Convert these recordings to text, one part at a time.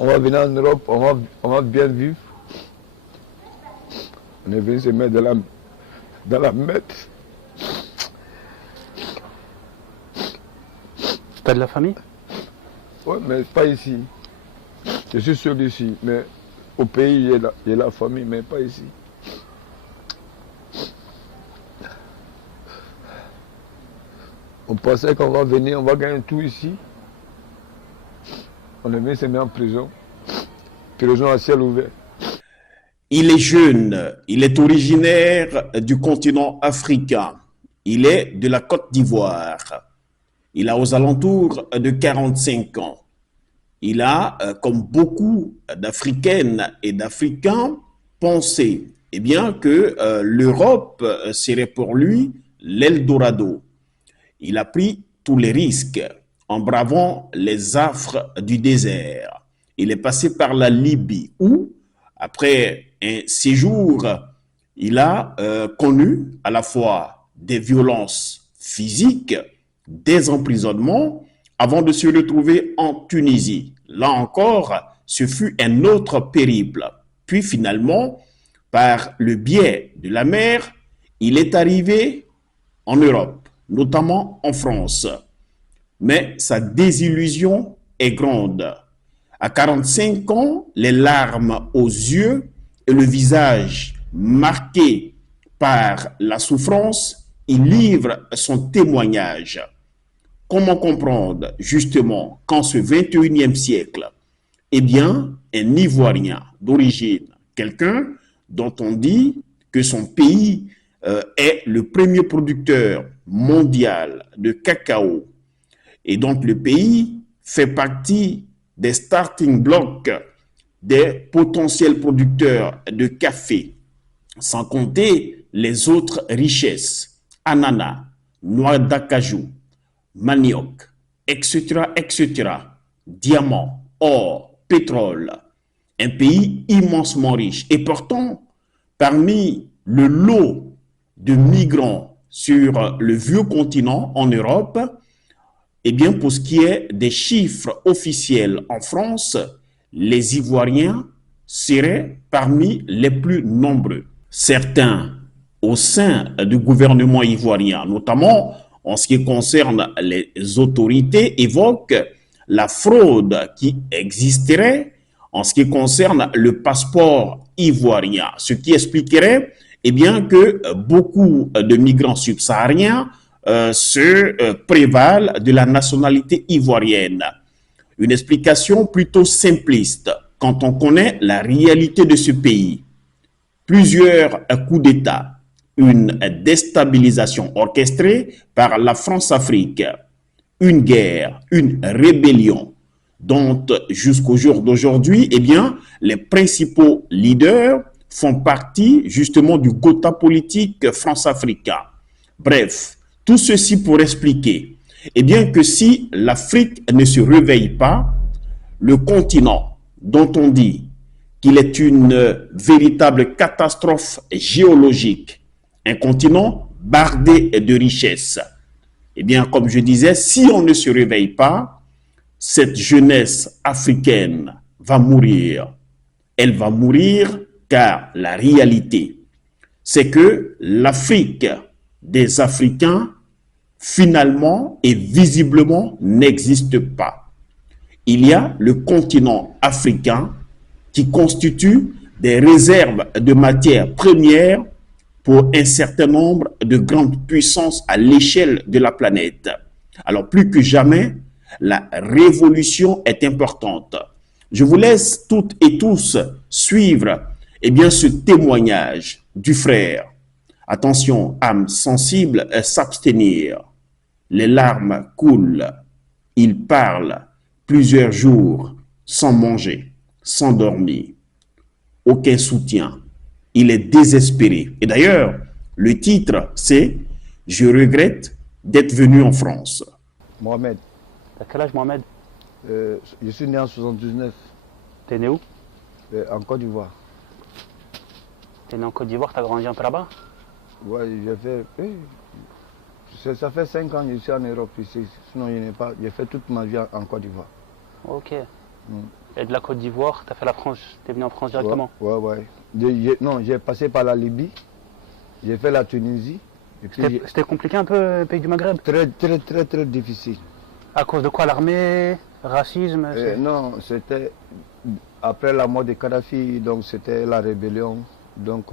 On va venir en Europe, on va bien vivre. On est venu se mettre dans la mette. T'as de la famille? Ouais, mais pas ici. Je suis seul ici, mais au pays, il y a la famille, mais pas ici. On pensait qu'on va venir, on va gagner tout ici. On est venu se mettre en prison. Prison à ciel ouvert. Il est jeune, il est originaire du continent africain. Il est de la Côte d'Ivoire. Il a aux alentours de 45 ans. Il a, comme beaucoup d'Africaines et d'Africains, pensé bien, que l'Europe serait pour lui l'Eldorado. Il a pris tous les risques en bravant les affres du désert. Il est passé par la Libye où, après un séjour, il a connu à la fois des violences physiques, des emprisonnements, avant de se retrouver en Tunisie. Là encore, ce fut un autre périple. Puis finalement, par le biais de la mer, il est arrivé en Europe, notamment en France. Mais sa désillusion est grande. À 45 ans, les larmes aux yeux et le visage marqué par la souffrance, il livre son témoignage. Comment comprendre justement qu'en ce 21e siècle, eh bien, un Ivoirien d'origine, quelqu'un dont on dit que son pays est le premier producteur mondial de cacao et donc le pays fait partie des starting blocks des potentiels producteurs de café, sans compter les autres richesses, ananas, noix d'acajou, manioc, etc., etc., diamants, or, pétrole, un pays immensement riche. Et pourtant, parmi le lot de migrants sur le vieux continent en Europe, eh bien, pour ce qui est des chiffres officiels en France, les Ivoiriens seraient parmi les plus nombreux. Certains, au sein du gouvernement ivoirien, notamment en ce qui concerne les autorités, évoquent la fraude qui existerait en ce qui concerne le passeport ivoirien, ce qui expliquerait eh bien, que beaucoup de migrants subsahariens se prévalent de la nationalité ivoirienne. Une explication plutôt simpliste quand on connaît la réalité de ce pays. Plusieurs coups d'État, une déstabilisation orchestrée par la France-Afrique, une guerre, une rébellion, dont jusqu'au jour d'aujourd'hui, eh bien, les principaux leaders font partie justement du quota politique france-africain. Bref, tout ceci pour expliquer eh bien, que si l'Afrique ne se réveille pas, le continent dont on dit qu'il est une véritable catastrophe géologique, un continent bardé de richesses. Eh bien, comme je disais, si on ne se réveille pas, cette jeunesse africaine va mourir. Elle va mourir car la réalité, c'est que l'Afrique des Africains, finalement et visiblement, n'existe pas. Il y a le continent africain qui constitue des réserves de matières premières pour un certain nombre de grandes puissances à l'échelle de la planète. Alors, plus que jamais, la révolution est importante. Je vous laisse toutes et tous suivre eh bien, ce témoignage du frère. Attention, âme sensible, s'abstenir. Les larmes coulent. Il parle plusieurs jours sans manger, sans dormir. Aucun soutien. Il est désespéré. Et d'ailleurs, le titre, c'est « Je regrette d'être venu en France ». Mohamed, T'as quel âge, Mohamed? je suis né en 79, T'es né où? en Côte d'Ivoire. T'es né en Côte d'Ivoire, t'as grandi un peu là-bas? Ouais, ça fait 5 ans que je suis en Europe ici, sinon je n'ai pas, j'ai fait toute ma vie en Côte d'Ivoire. Ok. Et de la Côte d'Ivoire, tu as fait la France, tu es venu en France directement. Ouais. Non, j'ai passé par la Libye, j'ai fait la Tunisie. Et puis C'était compliqué un peu, le pays du Maghreb? très difficile. À cause de quoi? L'armée? Racisme? Non, c'était après la mort de Kadhafi, donc c'était la rébellion. Donc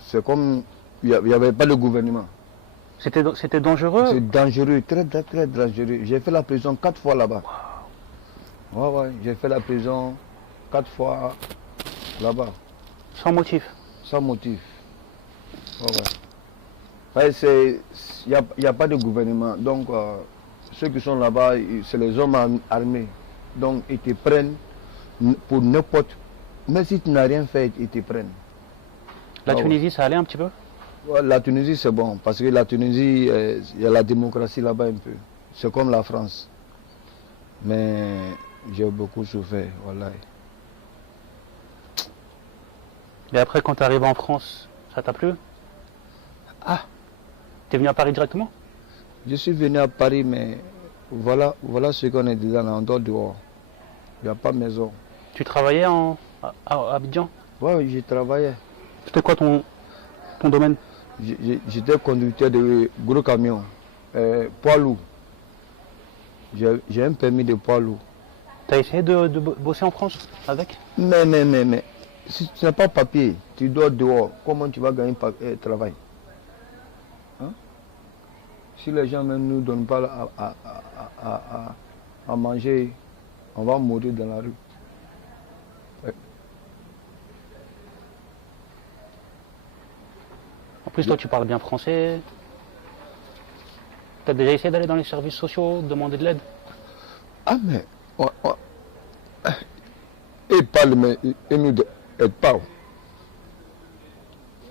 c'est comme il n'y avait pas de gouvernement. C'était dangereux? C'est dangereux, très dangereux. J'ai fait la prison 4 fois là-bas. Ouais, j'ai fait la prison 4 fois là-bas. Sans motif? Sans motif. Ouais. Il n'y a pas de gouvernement. Donc, ceux qui sont là-bas, c'est les hommes armés. Donc, ils te prennent pour n'importe. Même si tu n'as rien fait, ils te prennent. La Tunisie, ça allait un petit peu? Ouais, la Tunisie, c'est bon. Parce que la Tunisie, il y a la démocratie là-bas un peu. C'est comme la France. Mais j'ai beaucoup souffert, voilà. Et après, quand tu es arrivé en France, ça t'a plu? Ah, Tu es venu à Paris directement? je suis venu à Paris, mais voilà ce qu'on est disant là, en dehors. Il n'y a pas de maison. Tu travaillais à Abidjan? Ouais, j'ai travaillé. C'était quoi ton domaine? J'étais conducteur de gros camions, poids lourd. J'ai un permis de poids lourd. Tu as essayé de bosser en France avec? Mais, si tu n'as pas papier, tu dois dehors, comment tu vas gagner travail? Hein? Si les gens même ne nous donnent pas à manger, on va mourir dans la rue. En plus, toi, tu parles bien français. Tu as déjà essayé d'aller dans les services sociaux, demander de l'aide? Ah, mais ils parlent, mais ils ne nous aident pas.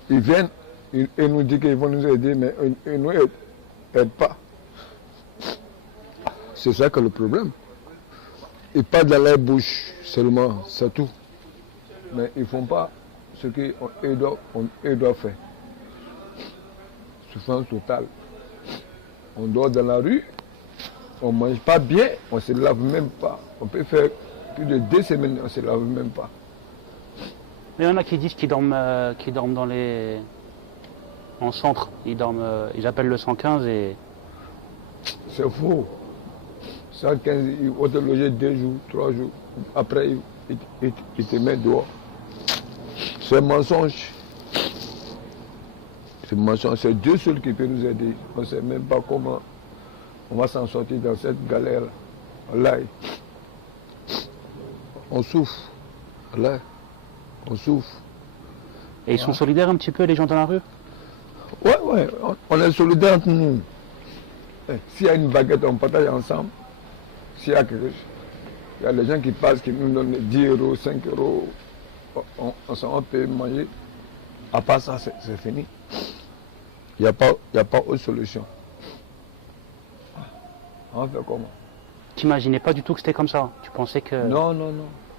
Ils viennent, ils nous disent qu'ils vont nous aider, mais ils ne nous aident pas. C'est ça que le problème. Ils parlent dans leur bouche seulement, c'est tout. Mais ils ne font pas ce qu'ils doivent faire. Souffrance totale. On dort dans la rue, on ne mange pas bien, on ne se lave même pas. On peut faire plus de 2 semaines, on ne se lave même pas. Il y en a qui disent qu'ils dorment en centre. Ils appellent le 115 et... C'est faux. 115, ils vont te loger 2 jours, 3 jours. Après, ils te mettent dehors. C'est un mensonge. C'est un mensonge. C'est Dieu seul qui peut nous aider. On ne sait même pas comment on va s'en sortir dans cette galère. Là, on souffre. Là, on souffre. Et ils sont solidaires un petit peu, les gens dans la rue? Ouais, on est solidaires entre nous. S'il y a une baguette, on partage ensemble. S'il y a quelque chose, il y a des gens qui passent, qui nous donnent 10 euros, 5 euros. On peut manger. À part ça, c'est fini. Il n'y a pas autre solution. On fait comment? T'imaginais pas du tout que c'était comme ça? Tu pensais que... Non.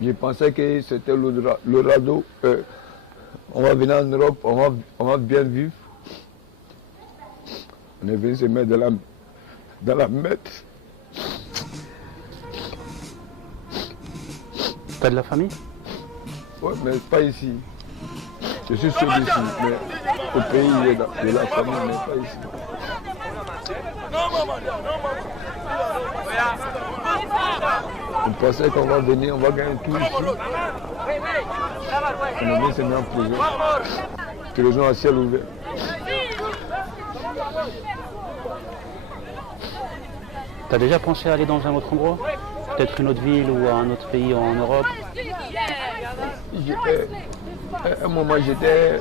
Je pensais que c'était le radeau. On va venir en Europe, on va bien vivre. On est venu se mettre dans la mette. T'as de la famille? Oui, mais pas ici. Je suis seul ici, mais au pays, il y a la famille, mais pas ici. On pensait qu'on va venir, on va gagner tout ici. On est venu se mettre en prison. Prison à ciel ouvert. T'as déjà pensé à aller dans un autre endroit? Peut-être une autre ville ou un autre pays en Europe? À un moment, j'étais...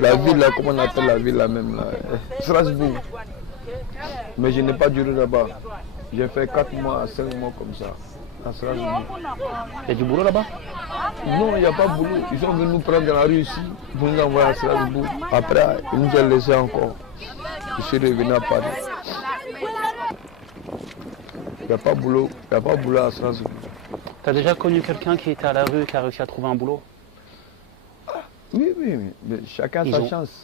La ville, là, comment on appelle la ville, là même, là, Strasbourg. Mais je n'ai pas duré là-bas. J'ai fait 4 mois à 5 mois comme ça, à Strasbourg. Il y a du boulot là-bas? Non, il n'y a pas de boulot. Ils sont venus nous prendre dans la rue ici, pour nous envoyer à Strasbourg. Après, ils nous ont laissé encore. Je suis revenu à Paris. Il n'y a pas de boulot à Strasbourg. T'as déjà connu quelqu'un qui était à la rue et qui a réussi à trouver un boulot? Oui, mais chacun a sa chance.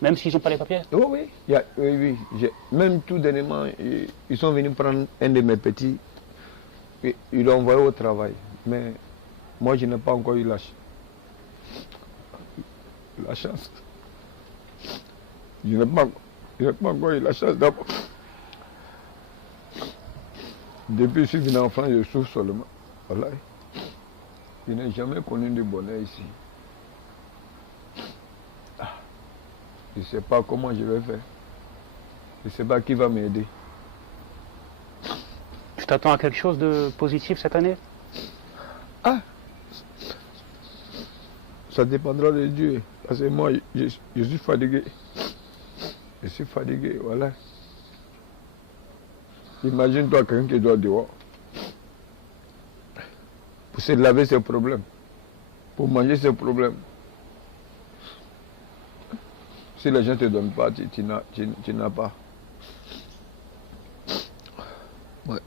Même s'ils n'ont pas les papiers? Oui. Même tout dernièrement, ils sont venus prendre un de mes petits. ils l'ont envoyé au travail. Mais moi, je n'ai pas encore eu la chance. Je n'ai pas encore eu la chance d'abord. Depuis que je suis venu en France, je souffre seulement. Voilà. Je n'ai jamais connu de bonheur ici. Je ne sais pas comment je vais faire. Je ne sais pas qui va m'aider. Tu t'attends à quelque chose de positif cette année? Ça dépendra de Dieu. Parce que moi, je suis fatigué. Je suis fatigué, voilà. Imagine-toi quelqu'un qui doit dehors. Pour se laver, c'est un problème. Pour manger, c'est un problème. Si les gens ne te donnent pas, tu n'as pas. Ouais,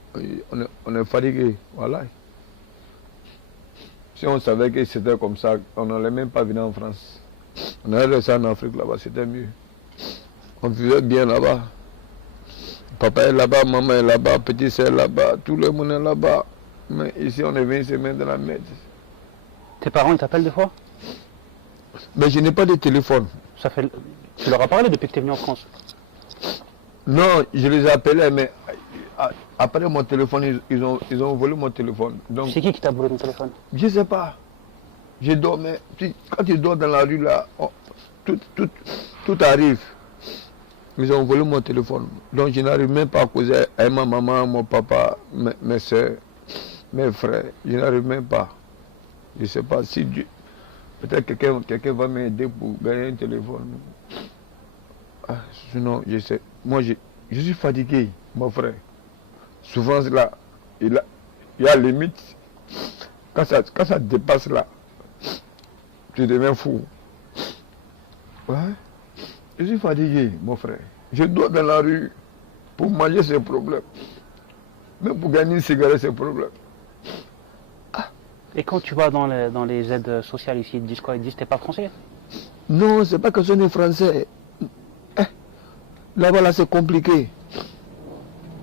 on est fatigué, voilà. Si on savait que c'était comme ça, on n'allait même pas venir en France. On allait rester en Afrique là-bas, c'était mieux. On vivait bien là-bas. Papa est là-bas, maman est là-bas, petit sœur est là-bas, tout le monde est là-bas. Mais ici, on est venu se mettre dans la merde. Tes parents, ils t'appellent des fois? Mais je n'ai pas de téléphone. Tu leur as parlé depuis que tu es venu en France? Non, je les appelais, mais après mon téléphone, ils ont volé mon téléphone. Donc, C'est qui t'a volé ton téléphone? je ne sais pas. Je dormais. Quand tu dors dans la rue, là, tout arrive. Ils ont volé mon téléphone. Donc, je n'arrive même pas à causer avec ma maman, mon papa, mes soeurs, mes frères. Je n'arrive même pas. Je ne sais pas si Dieu. Peut-être quelqu'un va m'aider pour gagner un téléphone. Sinon, je sais. Moi, je suis fatigué, mon frère. Souvent, là, il y a limite. Quand ça dépasse là, tu deviens fou. Ouais. Je suis fatigué, mon frère. Je dors dans la rue. Pour manger, c'est un problème. Même pour gagner une cigarette, c'est un problème. Et quand tu vas dans les aides sociales ici, ils te disent quoi? Ils te disent t'es pas français? Non, c'est pas question de français. Là-bas, là, c'est compliqué.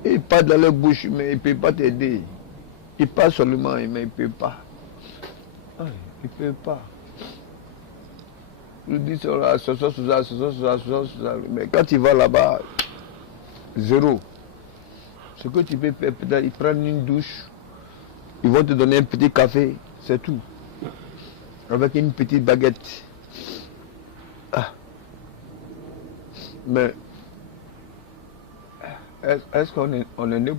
Ils parlent dans leur bouche, mais ils ne peuvent pas t'aider. Ils parlent seulement, mais ils ne peuvent pas. Ils ne peuvent pas. Ils disent ça, mais quand tu vas là-bas, zéro. Ce que tu peux faire, peut-être, ils prennent une douche, ils vont te donner un petit café, c'est tout. Avec une petite baguette. Mais est-ce qu'on est né? On est né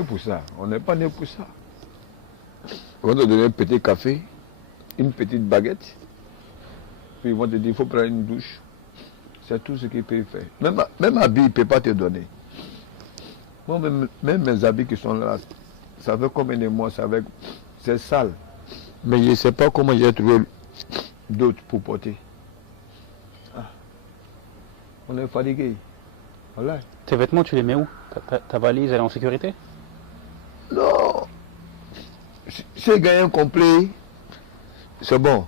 pour ça. On n'est pas né pour ça. Ils vont te donner un petit café, une petite baguette, puis ils vont te dire il faut prendre une douche. C'est tout ce qu'ils peuvent faire. Même habits, ils ne peuvent pas te donner. Moi, même mes habits qui sont là, ça fait combien de mois, c'est sale. Mais je ne sais pas comment j'ai trouvé d'autres pour porter. On est fatigué. Voilà. Tes vêtements, tu les mets où? Ta valise, elle est en sécurité? Non. Si j'ai gagné un complet, c'est bon.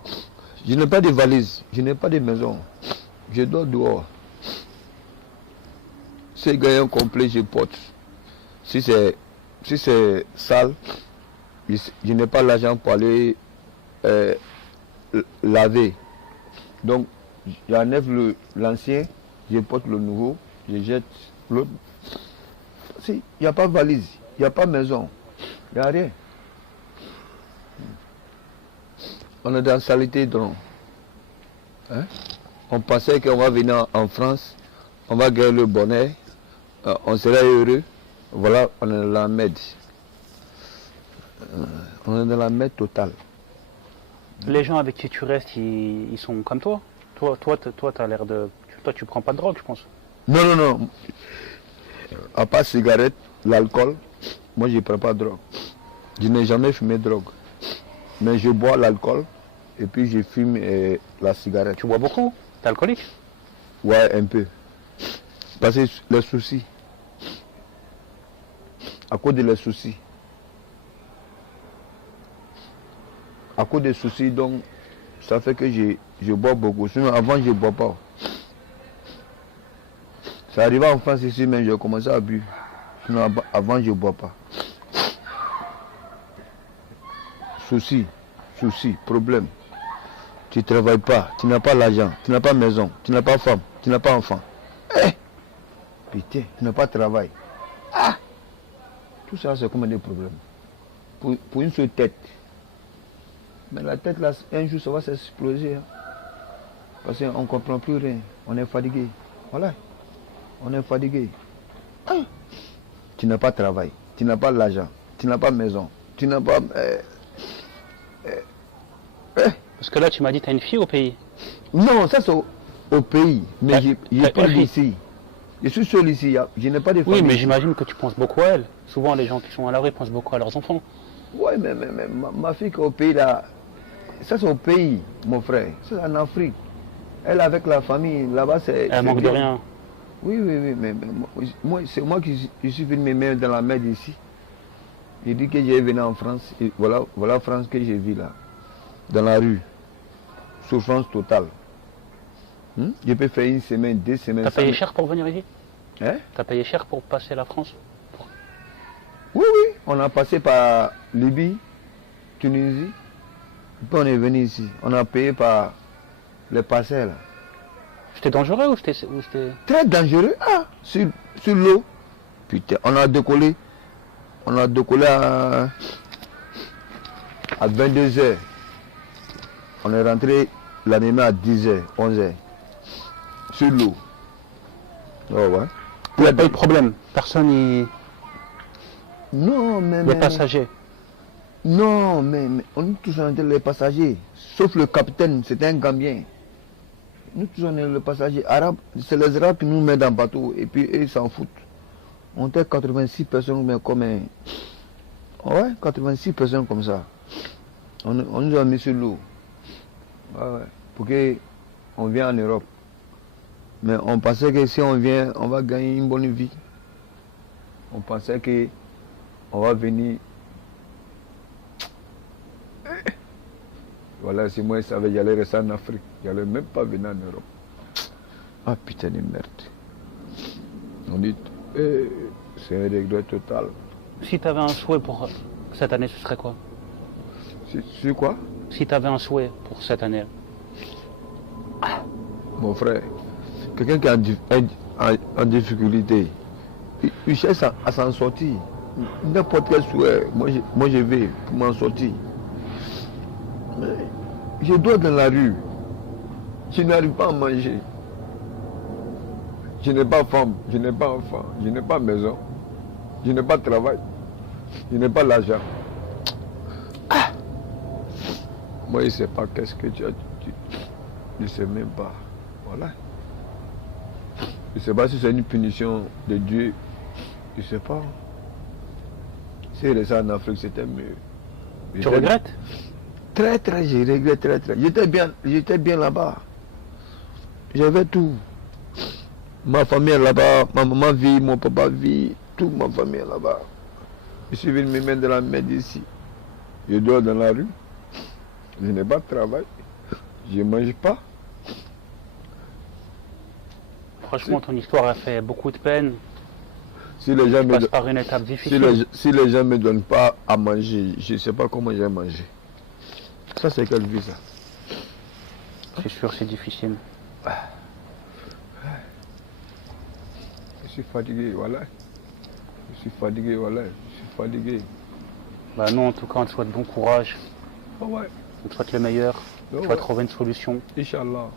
Je n'ai pas de valise, je n'ai pas de maison. Je dors dehors. Si j'ai gagné un complet, je porte. Si c'est sale, je n'ai pas l'argent pour aller laver. Donc, j'enlève l'ancien, je porte le nouveau, je jette l'autre. Il n'y a pas de valise, il n'y a pas de maison, il n'y a rien. On est dans saleté donc. On pensait qu'on va venir en France, on va gagner le bonheur, on sera heureux. Voilà, on est dans la merde. On est dans la merde totale. Les gens avec qui tu restes, ils sont comme toi? Toi, t'as l'air de... Toi, tu prends pas de drogue, je pense. Non. À part cigarette, l'alcool, moi je ne prends pas de drogue. Je n'ai jamais fumé de drogue. Mais je bois l'alcool et puis je fume la cigarette. Tu bois beaucoup? T'es alcoolique? Ouais, un peu. Parce que les soucis. À cause des soucis. À cause des soucis, donc, ça fait que je bois beaucoup. Sinon, avant, je ne bois pas. C'est arrivé en France ici, mais j'ai commencé à boire. Sinon, avant, je ne bois pas. Souci, problème. Tu ne travailles pas, tu n'as pas l'argent, tu n'as pas maison, tu n'as pas femme, tu n'as pas enfant. Putain, tu n'as pas de travail. Tout ça, c'est comme des problèmes. Pour une seule tête. Mais la tête, là, un jour, ça va s'exploser. Hein. Parce qu'on ne comprend plus rien. On est fatigué. Voilà. On est fatigué. Tu n'as pas de travail, tu n'as pas l'argent, tu n'as pas de maison, tu n'as pas... Parce que là, tu m'as dit, tu as une fille au pays. Non, ça c'est au pays. Mais j'ai pas fille. ici. Je suis seul ici. Je n'ai pas de famille. Oui, mais j'imagine que tu penses beaucoup à elle. Souvent, les gens qui sont à la rue pensent beaucoup à leurs enfants. Oui, mais ma fille qui est au pays là, ça c'est au pays, mon frère. C'est en Afrique. Elle avec la famille, là-bas c'est... Elle manque de rien. Oui, mais moi, c'est moi qui suis venu me mettre dans la mer ici. Il dit que j'ai venu en France. Et voilà France que j'ai vu là. Dans la rue. Souffrance totale. Je peux faire une semaine, 2 semaines. T'as payé cher pour venir ici? Hein? T'as payé cher pour passer la France? Oui. On a passé par Libye, Tunisie. Puis on est venu ici. On a payé par les parcelles. C'était dangereux ou c'était... Très dangereux. Sur l'eau. Putain, on a décollé. On a décollé à 22h. On est rentré la nuit à 10h, 11h. Sur l'eau. Oh ouais. Il n'y a pas eu de problème. Personne y... Non, mais... Les passagers. Non, mais on est tous rentrés les passagers. Sauf le capitaine, c'était un Gambien. Nous tous on est les passagers arabes. C'est les Arabes qui nous mettent dans le bateau et puis ils s'en foutent. On était 86 personnes, mais comme un... Ouais, 86 personnes comme ça. On nous a mis sur l'eau. Ouais. Pour qu'on vienne en Europe. Mais on pensait que si on vient, on va gagner une bonne vie. On pensait que on va venir. Voilà, si moi je savais, j'allais rester en Afrique. J'allais même pas venir en Europe. Ah putain de merde. On dit, c'est un regret total. Si tu avais un souhait pour cette année, ce serait quoi? C'est quoi? Si tu avais un souhait pour cette année. Mon frère, quelqu'un qui est en difficulté, il cherche à s'en sortir. N'importe quel souhait, moi je vais pour m'en sortir. Mais je dors dans la rue. Je n'arrive pas à manger. Je n'ai pas femme, je n'ai pas enfant, je n'ai pas maison, je n'ai pas de travail, je n'ai pas l'argent. Moi, je ne sais pas qu'est-ce que tu as dit. Je ne sais même pas. Voilà. Je ne sais pas si c'est une punition de Dieu. Je ne sais pas. Si il restait en Afrique, c'était mieux. Tu regrettes? Très, je regrette très. J'étais bien là-bas. J'avais tout. Ma famille est là-bas, ma maman vit, mon papa vit, toute ma famille est là-bas. Je suis venu me mettre dans la merde ici. Je dors dans la rue. Je n'ai pas de travail. Je ne mange pas. Franchement, ton histoire a fait beaucoup de peine. Si les gens Tu passes par une étape difficile. si les gens ne me donnent pas à manger, je ne sais pas comment je vais manger. Ça, c'est quelle vie, ça? C'est sûr, c'est difficile. Je suis fatigué, voilà. Je suis fatigué. Bah non, en tout cas, on te souhaite bon courage. Ah ouais. On te souhaite le meilleur. Ah Tu vas ouais. trouver une solution. Inch'Allah.